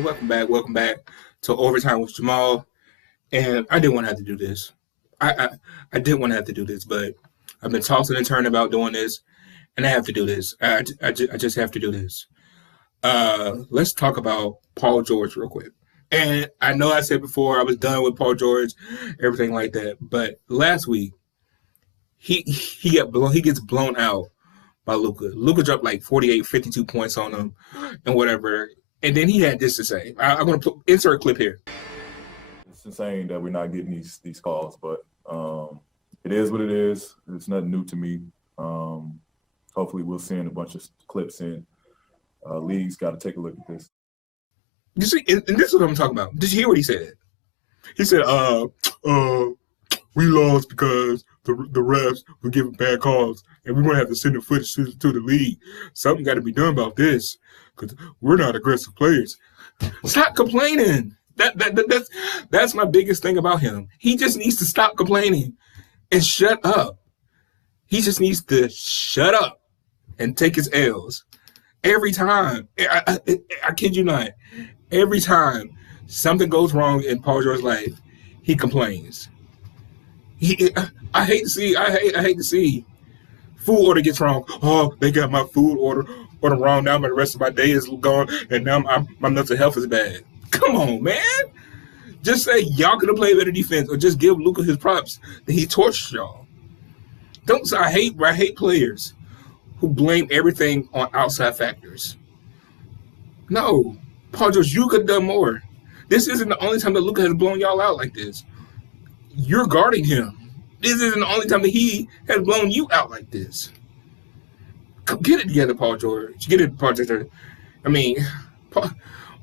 man? Welcome back to Overtime with Jamal. And I didn't want to have to do this. I didn't want to have to do this, but I've been tossing and turning about doing this, and I have to do this. I just have to do this. Let's talk about Paul George real quick. And I know I said before I was done with Paul George, everything like that. But last week, he gets blown out by Luka. Luka dropped like 48, 52 points on him and whatever. And then he had this to say. I'm going to insert a clip here. It's insane that we're not getting these calls, but it is what it is. It's nothing new to me. Hopefully we'll send a bunch of clips in. League's got to take a look at this. You see, and this is what I'm talking about. Did you hear what he said? He said, we lost because the refs were giving bad calls, and we're going to have to send the footage to the league. Something got to be done about this because we're not aggressive players. Stop complaining. That's my biggest thing about him. He just needs to stop complaining and shut up. He just needs to shut up and take his L's. Every time, I kid you not, every time something goes wrong in Paul George's life, he complains. I hate to see food order gets wrong. Oh, they got my food order wrong. Now the rest of my day is gone, and now my mental health is bad. Come on, man. Just say y'all could have played better defense, or just give Luka his props that he torched y'all. I hate players who blame everything on outside factors. No, Paul George, you could have done more. This isn't the only time that Luka has blown y'all out like this. You're guarding him. This isn't the only time that he has blown you out like this. Get it together, Paul George. Get it, Paul George. I mean,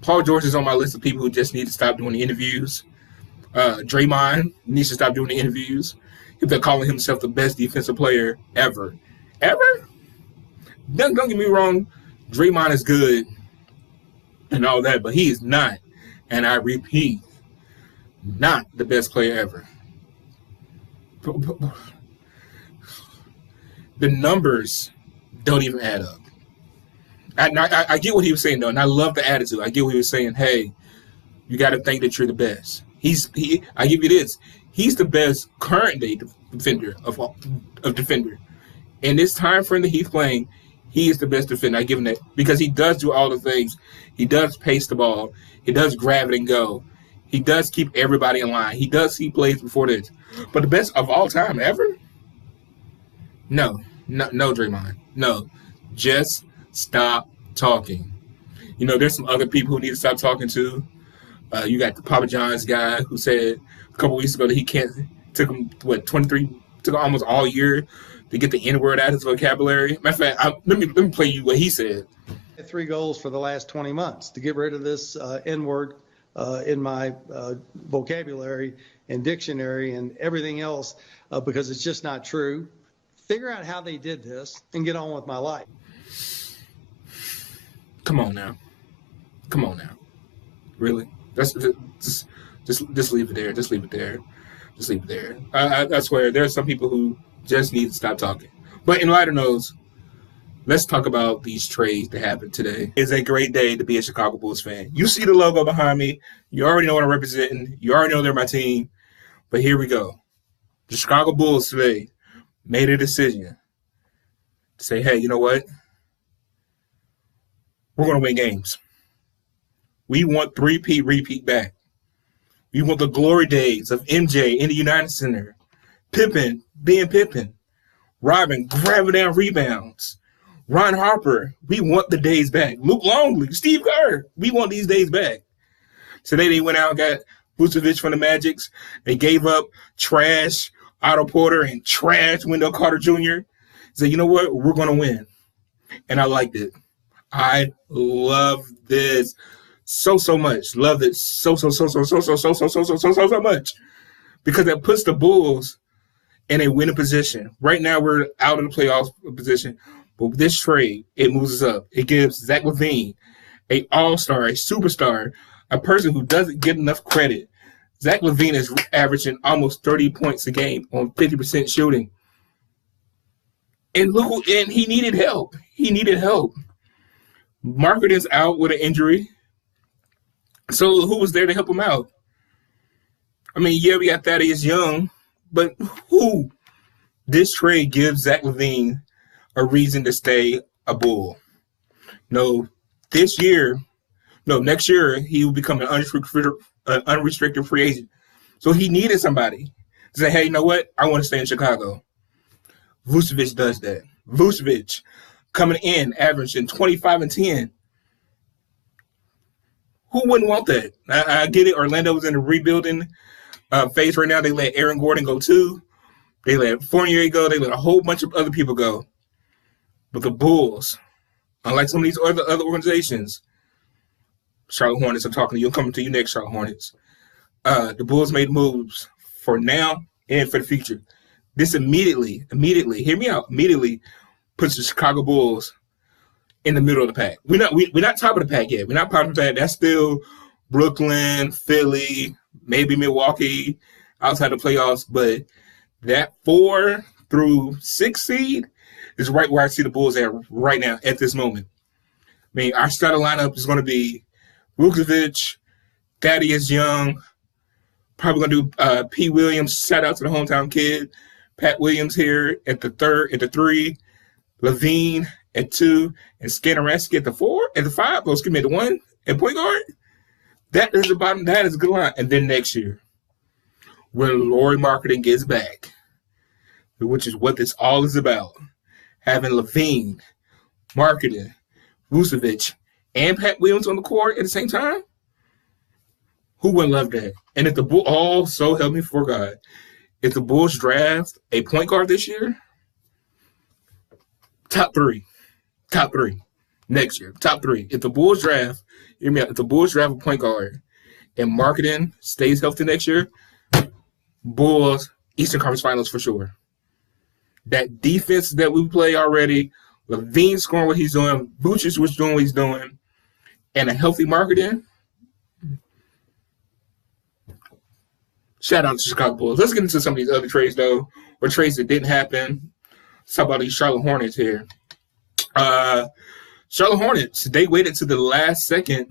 Paul George is on my list of people who just need to stop doing the interviews. Draymond needs to stop doing the interviews. He's been calling himself the best defensive player ever. Ever? Don't get me wrong. Draymond is good and all that, but he is not, and I repeat, not the best player ever. The numbers don't even add up. I get what he was saying, though, and I love the attitude. I get what he was saying. Hey, you got to think that you're the best. I give you this. He's the best current day defender of defender. In this time frame that he's playing, he is the best defender. I give him that because he does do all the things. He does pace the ball. He does grab it and go. He does keep everybody in line. He does see plays before this. But the best of all time ever? No, Draymond. No, just stop talking. You know, there's some other people who need to stop talking too. You got the Papa John's guy who said a couple weeks ago that he can't. Took him took him almost all year to get the N-word out of his vocabulary. Matter of fact, let me play you what he said. 3 goals for the last 20 months to get rid of this N-word in my vocabulary and dictionary and everything else because it's just not true. Figure out how they did this and get on with my life. Come on now. Really? Just leave it there. Just leave it there. I swear, there are some people who just need to stop talking. But in lighter notes, let's talk about these trades that happened today. It's a great day to be a Chicago Bulls fan. You see the logo behind me. You already know what I'm representing. You already know they're my team. But here we go. The Chicago Bulls today made a decision to say, hey, you know what? We're going to win games. We want repeat back. We want the glory days of MJ in the United Center. Pippen being Pippen. Robin grabbing down rebounds. Ron Harper, we want the days back. Luke Longley, Steve Kerr, we want these days back. Today they went out and got Vucevic from the Magics. They gave up trash Otto Porter and trash Wendell Carter Jr. Said, you know what? We're going to win. And I liked it. I love this so much. Love it so much. Because it puts the Bulls in a winning position. Right now we're out of the playoff position. But with this trade, it moves us up. It gives Zach LaVine, a all-star, a superstar, a person who doesn't get enough credit. Zach LaVine is averaging almost 30 points a game on 50% shooting. And look, and he needed help. Marketing's out with an injury. So who was there to help him out? I mean, yeah, we got Thaddeus Young, but who? This trade gives Zach LaVine a reason to stay a Bull. No, this year, no, next year, he will become an unrestricted free agent. So he needed somebody to say, hey, you know what? I want to stay in Chicago. Vucevic does that. Vucevic coming in, averaging 25 and 10. Who wouldn't want that? I get it. Orlando was in a rebuilding phase right now. They let Aaron Gordon go too. They let Fournier go. They let a whole bunch of other people go. But the Bulls, unlike some of these other organizations, Charlotte Hornets, I'm talking to you. I'm coming to you next, Charlotte Hornets. The Bulls made moves for now and for the future. This immediately, hear me out, immediately puts the Chicago Bulls in the middle of the pack. We're not top of the pack yet. We're not top of the pack. That's still Brooklyn, Philly, maybe Milwaukee outside the playoffs. But that 4 through 6 seed is right where I see the Bulls at right now at this moment. I mean, our starting lineup is going to be Vucevic, Thaddeus Young, probably going to do P. Williams. Shout out to the hometown kid. Pat Williams here at the 3, LaVine at 2, and Skanaransky at the 4, at the 5. Oh, excuse me, at the 1 at point guard. That is the bottom. That is a good line. And then next year, when Lauri Marketing gets back, which is what this all is about, having LaVine, Marketing, Vucevic, and Pat Williams on the court at the same time, who wouldn't love that? And if the Bulls, oh, so help me for God, if the Bulls draft a point guard this year, top three next year, top 3. If the Bulls draft, hear me out, if the Bulls draft a point guard and Marketing stays healthy next year, Bulls Eastern Conference Finals for sure. That defense that we play already, LaVine scoring what he's doing, Vucevic was doing what he's doing, and a healthy Marketing. Shout out to Chicago Bulls. Let's get into some of these other trades, though, or trades that didn't happen. Let's talk about these Charlotte Hornets here. Charlotte Hornets, they waited to the last second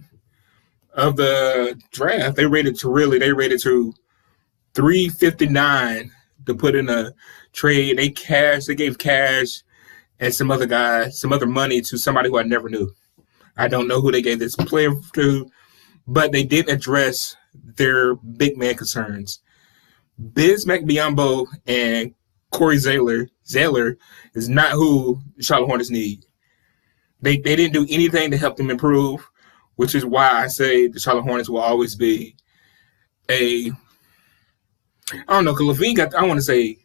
of the draft. They rated to 359 to put in a trade. They gave cash and some other money to somebody who I never knew. I don't know who they gave this player to, but they did address their big man concerns. Bismack Biyombo and Corey Zeller is not who the Charlotte Hornets need. They didn't do anything to help them improve, which is why I say the Charlotte Hornets will always be I don't know, because LaVine I want to say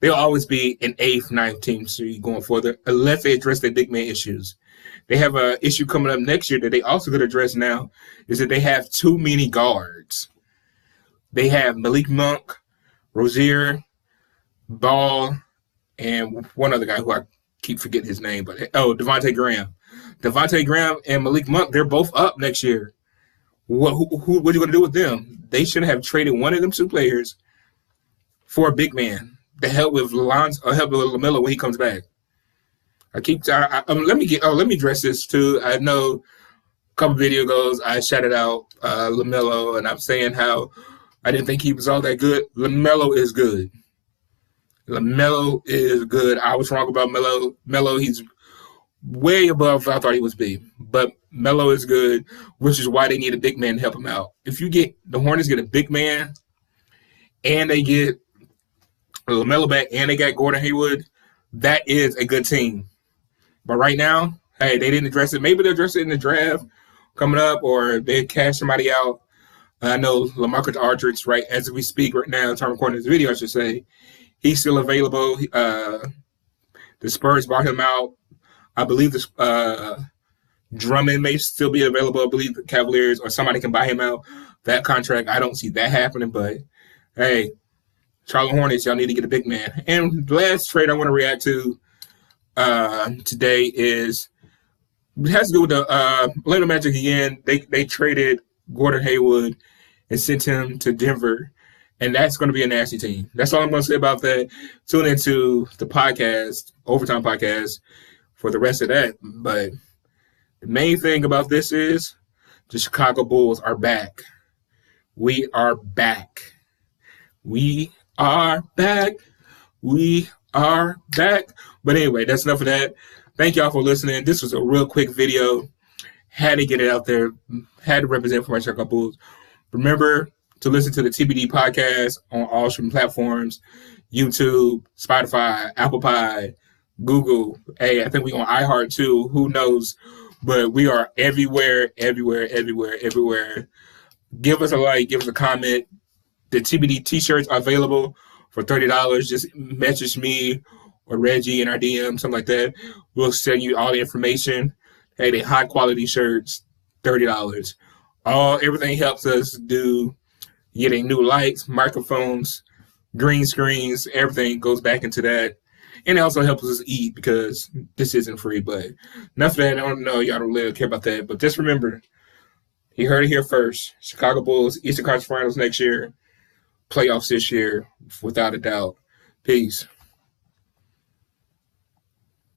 they'll always be an 8th, 9th team seed going further unless they address their big man issues. They have an issue coming up next year that they also could address now, is that they have too many guards. They have Malik Monk, Rozier, Ball, and one other guy who I keep forgetting his name, but Devontae Graham. Devontae Graham and Malik Monk, they're both up next year. What are you going to do with them? They should have traded one of them 2 players for a big man to help with LaMelo when he comes back. Let me address this too. I know a couple video ago I shouted out LaMelo, and I'm saying how I didn't think he was all that good. LaMelo is good. LaMelo is good. I was wrong about Melo. Melo, he's way above I thought he was be. But Melo is good, which is why they need a big man to help him out. If the Hornets get a big man and they get LaMelo back and they got Gordon Hayward, that is a good team. But right now, hey, they didn't address it. Maybe they'll address it in the draft coming up, or they cash somebody out. I know LaMarcus Aldridge, right, as we speak right now, time recording this video, I should say, he's still available. The Spurs bought him out. I believe Drummond may still be available. I believe the Cavaliers or somebody can buy him out. That contract, I don't see that happening. But, hey, Charlotte Hornets, y'all need to get a big man. And the last trade I want to react to today it has to do with the Orlando Magic again. They traded Gordon Hayward and sent him to Denver, and that's going to be a nasty team. That's all I'm going to say about that. Tune into the podcast, Overtime Podcast, for the rest of that. But the main thing about this is The Chicago Bulls are back. We are back. We are back. We are back. But anyway, that's enough of that. Thank y'all for listening. This was a real quick video. Had to get it out there. Had to represent for my Chicago Bulls. Remember to listen to the TBD podcast on all streaming platforms. YouTube, Spotify, Apple Pie, Google. Hey, I think we on iHeart too. Who knows? But we are everywhere. Give us a like. Give us a comment. The TBD t-shirts are available for $30. Just message me or Reggie in our DM, something like that. We'll send you all the information. Hey, they high quality shirts, $30. Everything helps us do getting new lights, microphones, green screens. Everything goes back into that. And it also helps us eat because this isn't free. But enough of that. I don't know. Y'all don't really care about that. But just remember, you heard it here first. Chicago Bulls, Eastern Conference Finals next year. Playoffs this year, without a doubt. Peace.